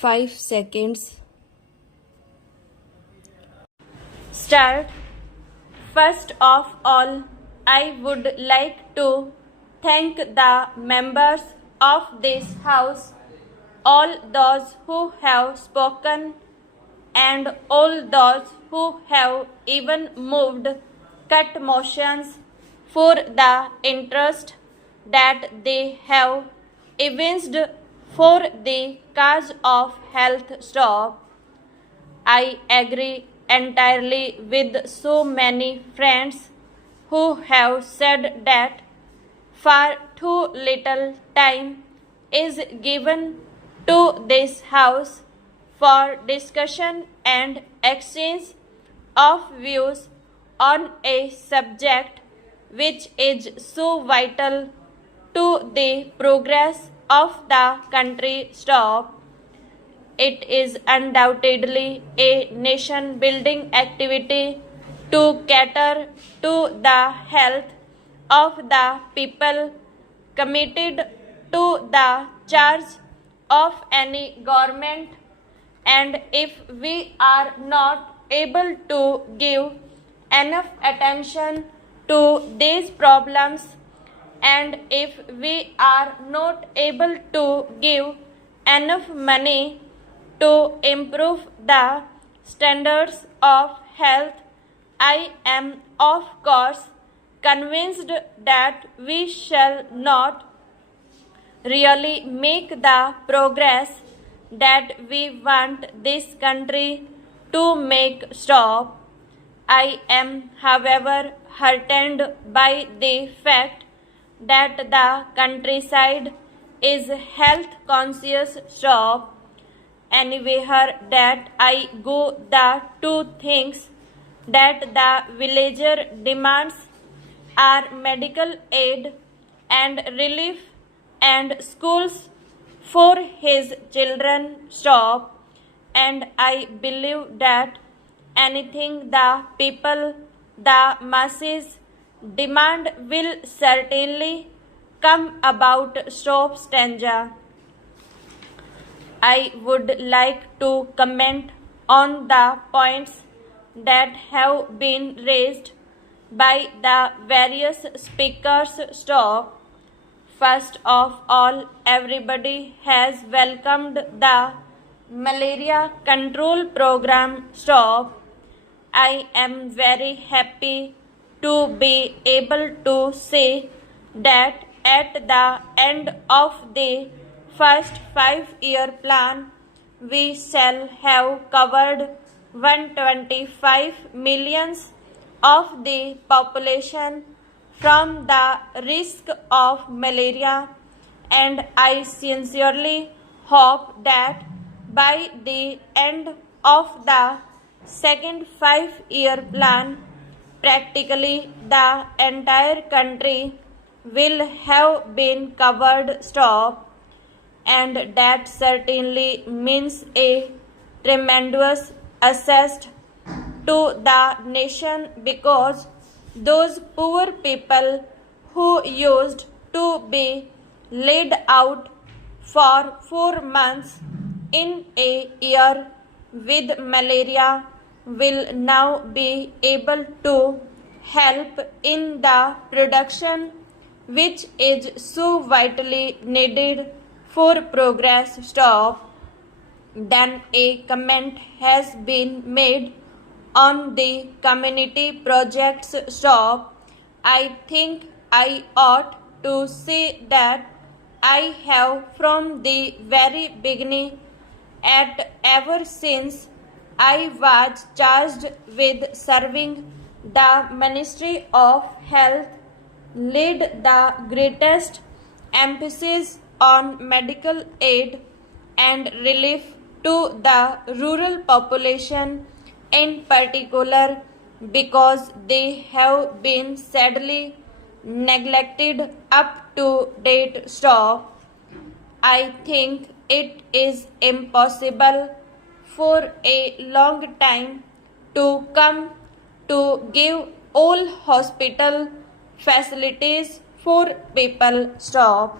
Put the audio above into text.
5 seconds. Start. First of all, I would like to thank the members of this house, all those who have spoken, and all those who have even moved cut motions for the interest that they have evinced for the cause of health stop. I agree entirely with so many friends who have said that far too little time is given to this house for discussion and exchange of views on a subject which is so vital to the progress of the country. Stop. It is undoubtedly a nation building activity to cater to the health of the people committed to the charge of any government, and if we are not able to give enough attention to these problems, and if we are not able to give enough money to improve the standards of health, I am of course convinced that we shall not really make the progress that we want this country to make. Stop. I am, however, heartened by the fact that the countryside is health conscious. Stop. Anywhere that I go, the two things that the villager demands are medical aid and relief and schools for his children. Stop. And I believe that anything the people, the masses demand will certainly come about. Stop. Stanza. I would like to comment on the points that have been raised by the various speakers. Stop. First of all, everybody has welcomed the malaria control program. Stop. I am very happy to be able to say that at the end of the first 5-year plan, we shall have covered 125 millions of the population from the risk of malaria, and I sincerely hope that by the end of the second 5-year plan, practically the entire country will have been covered. Stop. And that certainly means a tremendous assist to the nation, because those poor people who used to be laid out for 4 months in a year with malaria will now be able to help in the production which is so vitally needed for progress. Stop. Then a comment has been made on the community projects. Stop. I think I ought to say that I have from the very beginning, and ever since I was charged with serving the Ministry of Health, laid the greatest emphasis on medical aid and relief to the rural population in particular, because they have been sadly neglected up to date. Stop. I think it is impossible for a long time to come to give all hospital facilities for people. Stop.